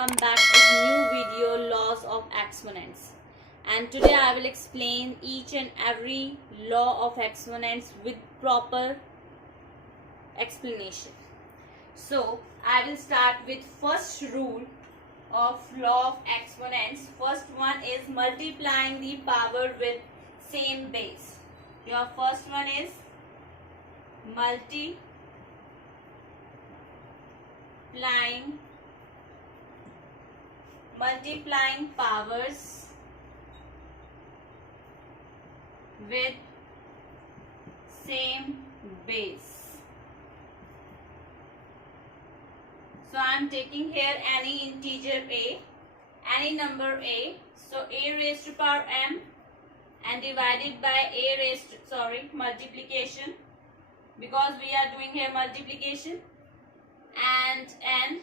welcome back with new video, laws of exponents. And today I will explain each and every law of exponents with proper explanation. So I will start with first rule of law of exponents. First one is multiplying the power with same base. Your first one is multiplying powers with same base. So I am taking here any integer a, any number a. So a raised to power m and divided by a raised to, multiplication, because we are doing here multiplication, and n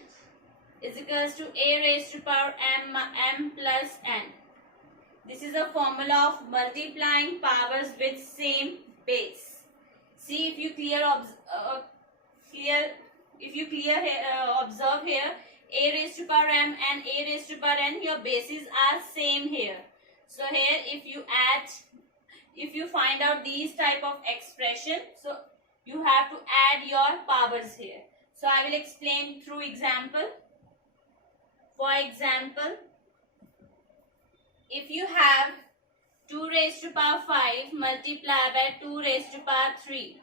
is equals to a raised to power m plus n. This is a formula of multiplying powers with same base. See, if you observe here, a raised to power m and a raised to power n, your bases are same here. So here if you find out these type of expression, so you have to add your powers here. So I will explain through example. For example, if you have 2 raised to power 5 multiplied by 2 raised to power 3,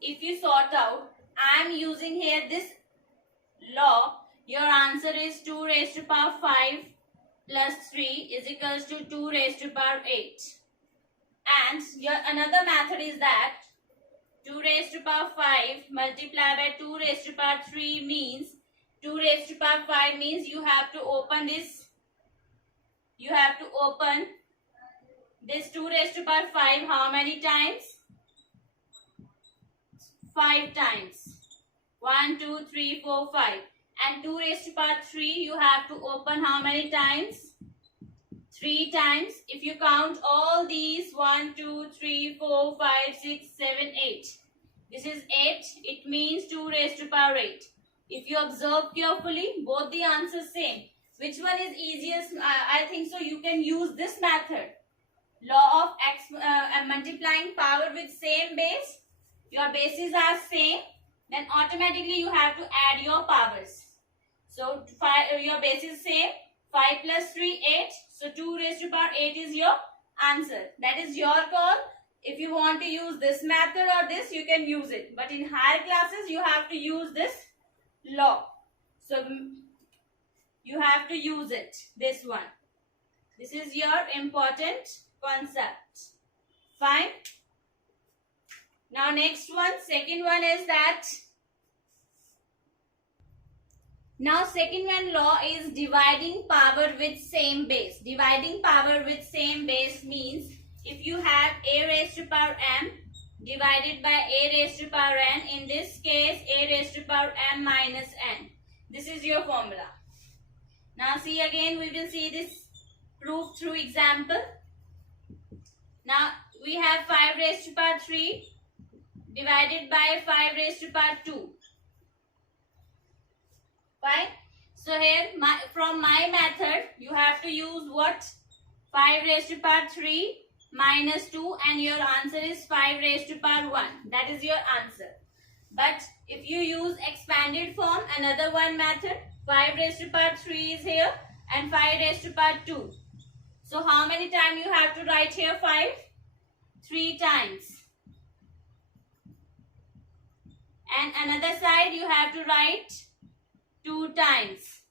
if you sort out, I am using here this law, your answer is 2 raised to power 5 plus 3 is equals to 2 raised to power 8. And your another method is that 2 raised to power 5 multiplied by 2 raised to power 3 means 2 raised to power 5 means you have to open this 2 raised to power 5 how many times? 5 times. 1, 2, 3, 4, 5. And 2 raised to power 3 you have to open how many times? 3 times. If you count all these 1, 2, 3, 4, 5, 6, 7, 8. This is 8. It means 2 raised to power 8. If you observe carefully, both the answers same. Which one is easiest? I think so you can use this method. Law of multiplying power with same base. Your bases are same. Then automatically you have to add your powers. So your base is same. 5 plus 3, 8. So 2 raised to power 8 is your answer. That is your call. If you want to use this method or this, you can use it. But in higher classes, you have to use this law. So you have to use it. This one. This is your important concept. Fine. Now next one. Second one is that. Now second one law is dividing power with same base. Dividing power with same base means if you have a raised to power m divided by a raised to power n, in this case a raised to power m minus n. This is your formula. Now see again, we will see this proof through example. Now we have 5 raised to power 3 divided by 5 raised to power 2. Fine. So here from my method you have to use what? 5 raised to power 3 minus 2 and your answer is 5 raised to power 1. That is your answer. But if you use expanded form, another one method, 5 raised to power 3 is here and 5 raised to power 2. So how many times you have to write here 5? 3 times. And another side you have to write 2 times.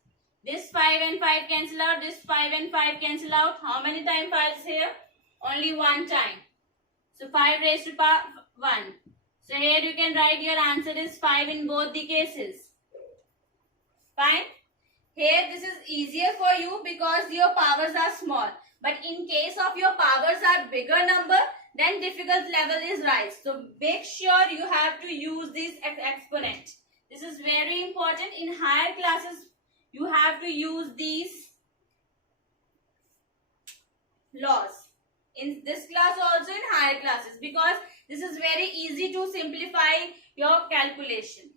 This 5 and 5 cancel out. This 5 and 5 cancel out. How many times 5 is here? Only 1 time. So 5 raised to power 1. So here you can write your answer is 5 in both the cases. Fine. Here this is easier for you because your powers are small. But in case of your powers are bigger number, then difficult level is rise. So make sure you have to use this exponent. This is very important. In higher classes, you have to use these laws. In this class also, in higher classes, because this is very easy to simplify your calculation.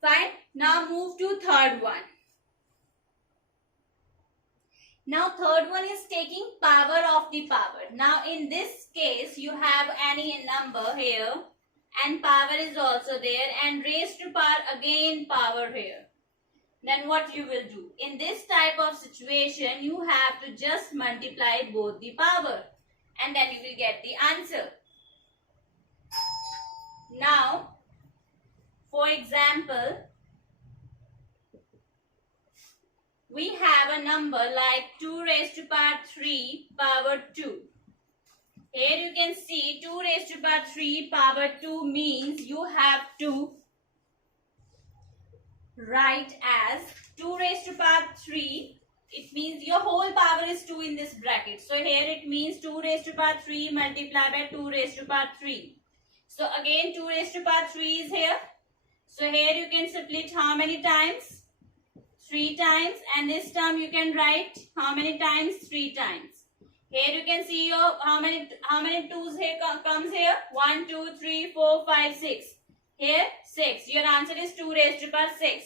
Fine. Now move to third one. Now third one is taking power of the power. Now in this case you have any number here and power is also there and raised to power again power here. Then what you will do? In this type of situation you have to just multiply both the power and then you will get the answer. Now for example, we have a number like 2 raised to power 3 power 2. Here you can see 2 raised to power 3 power 2 means you have to write as 2 raised to power 3. It means your whole power is 2 in this bracket. So here it means 2 raised to power 3 multiplied by 2 raised to power 3. So again 2 raised to power 3 is here. So here you can split how many times? 3 times, and this term you can write how many times? 3 times. Here you can see your how many 2's here comes here? 1, 2, 3, 4, 5, 6. Here 6. Your answer is 2 raised to power 6.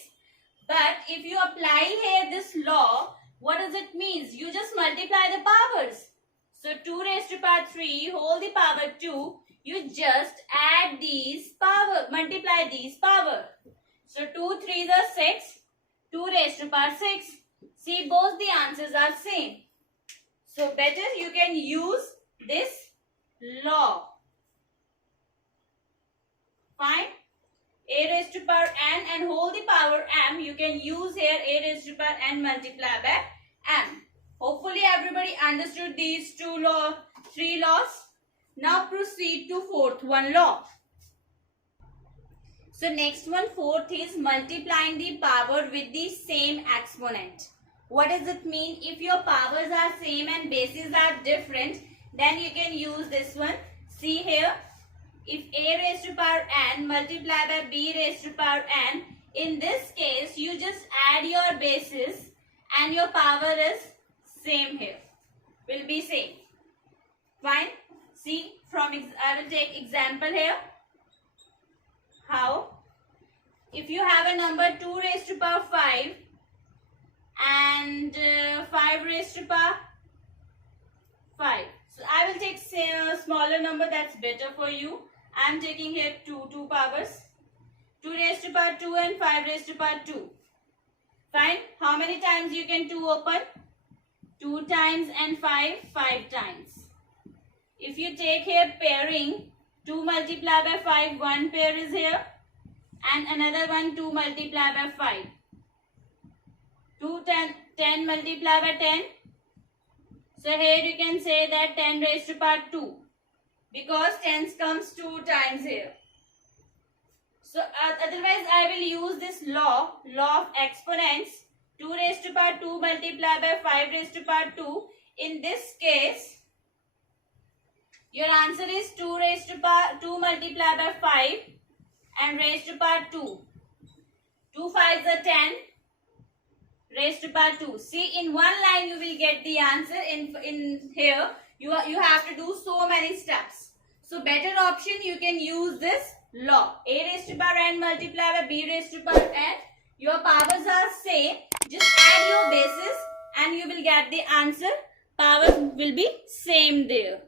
But if you apply here this law, what does it mean? You just multiply the powers. So 2 raised to power 3 whole the power 2. You just add these power, multiply these power. So 2 3s are 6. 2 raised to power 6. See, both the answers are same. So better you can use this law. Fine. A raised to power n and whole the power m. You can use here a raised to power n multiplied by m. Hopefully everybody understood these three laws. Now proceed to fourth one law. So next one, fourth, is multiplying the power with the same exponent. What does it mean? If your powers are same and bases are different, then you can use this one. See here, if a raised to power n multiplied by b raised to power n, in this case you just add your bases and your power is same here. Will be same. Fine. See, I will take example here. How? If you have a number 2 raised to power 5 and 5 raised to power 5. So I will take a smaller number, that's better for you. I am taking here 2 powers. 2 raised to power 2 and 5 raised to power 2. Fine. How many times you can 2 open? 2 times and 5 times. If you take here pairing, 2 multiplied by 5, one pair is here, and another one 2 multiplied by 5. 10 multiplied by 10. So here you can say that 10 raised to power 2, because 10 comes 2 times here. So otherwise I will use this law of exponents. 2 raised to power 2 multiplied by 5 raised to power 2. In this case, your answer is 2 raised to power 2 multiplied by 5 and raised to power 2. 2 5s are 10 raised to power 2. See, in one line you will get the answer. In here you have to do so many steps. So better option, you can use this law. A raised to power n multiplied by b raised to power n. Your powers are same. Just add your bases and you will get the answer. Powers will be same there.